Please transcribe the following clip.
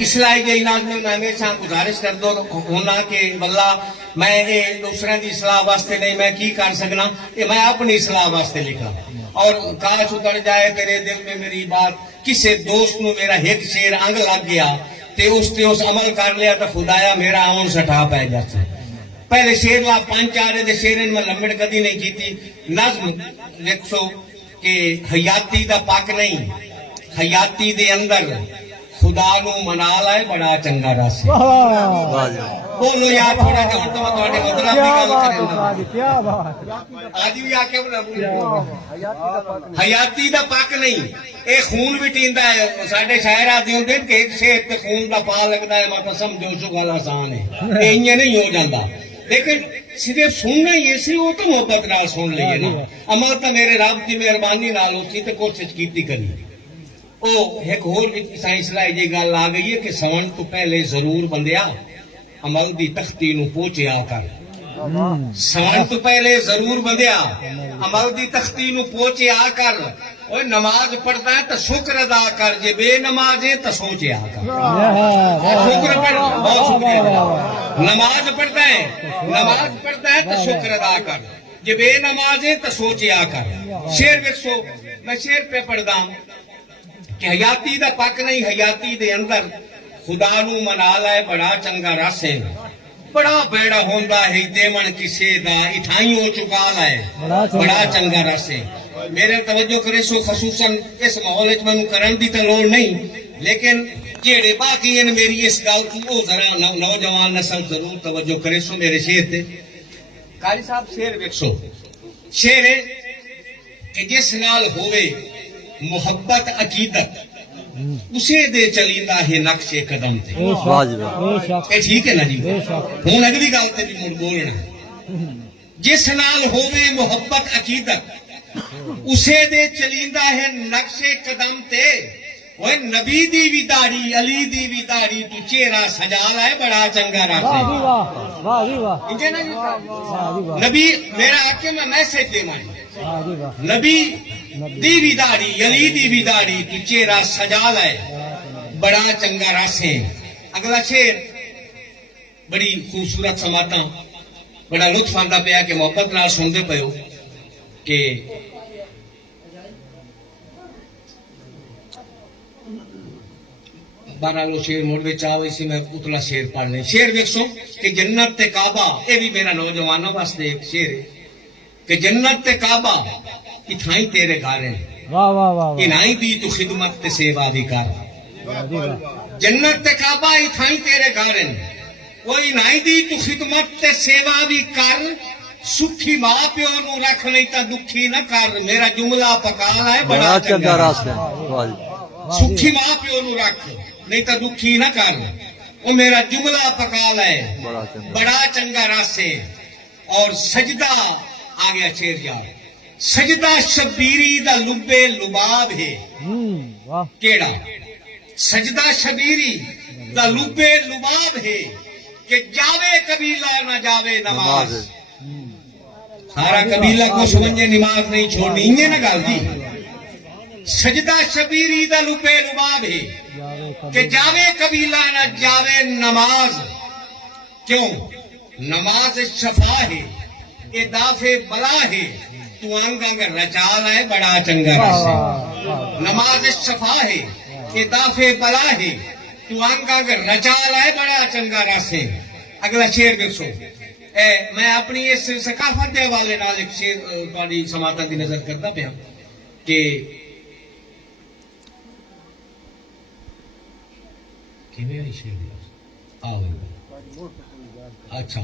اصلاحی کے علاج میں ہمیشہ گزارش کر دو ہونا کہ واللہ میں دوسرے کی اصلاح واسطے نہیں میں کی کر سکنا کہ میں اپنی اصلاح واسطے لکھا اور کاش اتر جائے تیرے دل میں میری بات کسی دوست نو میرا ایک شیر انگ لگ گیا تے اس عمل کر لیا تو خدایا میرا آن سٹھا پہ جاتا پہلے شیر لا پانچ آ رہے تھے شیرن میں لمبڑ کدی نہیں کی تھی نظم لکھو کہ حیاتی دا پاک نہیں حیاتی دے اندر خدا نو منا لائے بڑا چنگا رس بولو یار تھوڑا جہاں تو میں مطلب کی گل کریں آج بھی آ کے حیاتی دا پاک نہیں اے خون بھی ٹیندا ہے ساڈے شاعر آدھی ہوندے کہ ایک شیر تے خون دا پا لگدا ہے میں سمجھو سو گل آسان ہے اے انج نہیں ہو جاندا لیکن صرف سننا ہی سی وہ تو محبت نال سن لئیے نا عمل تو میرے رب کی مہربانی نال ہوتی تے کوشش کیتی کری او ایک اور بھی سائنس لائی جی گل آ گئی ہے کہ سون تو پہلے ضرور بندیا عمل دی تختی نو پوچھیا کر سون تو پہلے ضرور بندیا عمل دی تختی نو پوچھیا کر اوے نماز پڑھتا ہے تو شکر ادا کر جے بے نماز ہے تو سوچیا کر شکر پڑھ بہت شکریہ نماز پڑھتا ہے تو شکر ادا کر جے بے نماز ہے تو سوچیا کر شیر ویکھو میں شیر پہ پڑھدا ہوں کہ حیاتی دا پاک نہیں حیاتی دے اندر خدا نو منا لائے بڑا چنگا رس ہے بڑا بیڑا ہوندا ہے دیون کسے دا اٹھائی ہو چکا لائے بڑا چنگا رس ہے میرے توجہ کرے سو خصوصاً اس ماحول وچ مینوں کرن دی تے لوڑ نہیں لیکن جیڑے باقی ہیں میری اس گل کو ذرا نوجوان نسل ضرور توجہ کرے سو میرے شیر تے قاری صاحب شیر ویکھو شیر ہے کہ جس نال ہوئے محبت عقیدت اسے دے چلیندہ ہے نقش قدم تے اے ٹھیک ہے نا جی ہوں اگلی گل تے بھی مڑ بولنا جس نال ہووے محبت عقیدت اسے دے چلیندہ ہے نقش قدم تے وہ نبی دی بھی داڑھی علی دی بھی داڑھی تو چہرہ سجا لائے بڑا چنگا رکھے نبی میرا آکے میں میسج دے مائیں نبی دی بھی داڑھی علی دی بھی داڑھی تو چہرہ سجا لائے بڑا چنگا راسے اگلا شیر بڑی خوبصورت سماتا بڑا لطف آندا پیا کہ محبت نال سندے پیو کہ بارالو شیر موڑ وچ آوے سی میں اتلا شیر پڑھ لیں شیر ویکھو کہ جنت تے کعبہ اے بھی میرا نوجوانوں واسطے ایک شیر ہے کہ جنت تے کعبہ اتھائی تیرے گھر ہیں انہائی دی تو خدمت تے سیوا بھی کر جنت تے کعبہ اتھائی تیرے گھر ہیں وہ انہائی دی تو خدمت تے سیوا بھی کر سکھی ماں پیو نو رکھ نہیں تا دکھی نہ کر میرا جملہ پکا لائے بڑا چنگا راستہ سکھی ماں پیو نو رکھ نہیں تا دکھی نہ کر وہ میرا جملہ پکا لائے بڑا چنگا راسے اور سجدہ آگیا شیر جاؤ سجدہ شبیری دا لبے لباب ہے کیڑا سجدہ شبیری دا لبے لباب ہے کہ جاوے قبیلہ نہ جاوے نماز سارا قبیلہ کو سمجھے نماز نہیں چھوڑنی انہیں نہ گال دی سجدہ شبیری دا لبے لباب ہے کہ جاوے قبیلہ نہ جاوے نماز کیوں نماز شفا ہے دافع بلا ہے تو آنگا اگر رچا لائے بڑا چنگا راسے نماز شفا ہے دافع بلا ہے تو آنگا اگر رچا لائے بڑا چنگا راسے اگلا شیر دیکھو میں اپنی اس ثقافت دے والے نال ایک شیر تاری سماعتاں دی نظر کرتا پیا کہ کیویں شیر دی اچھا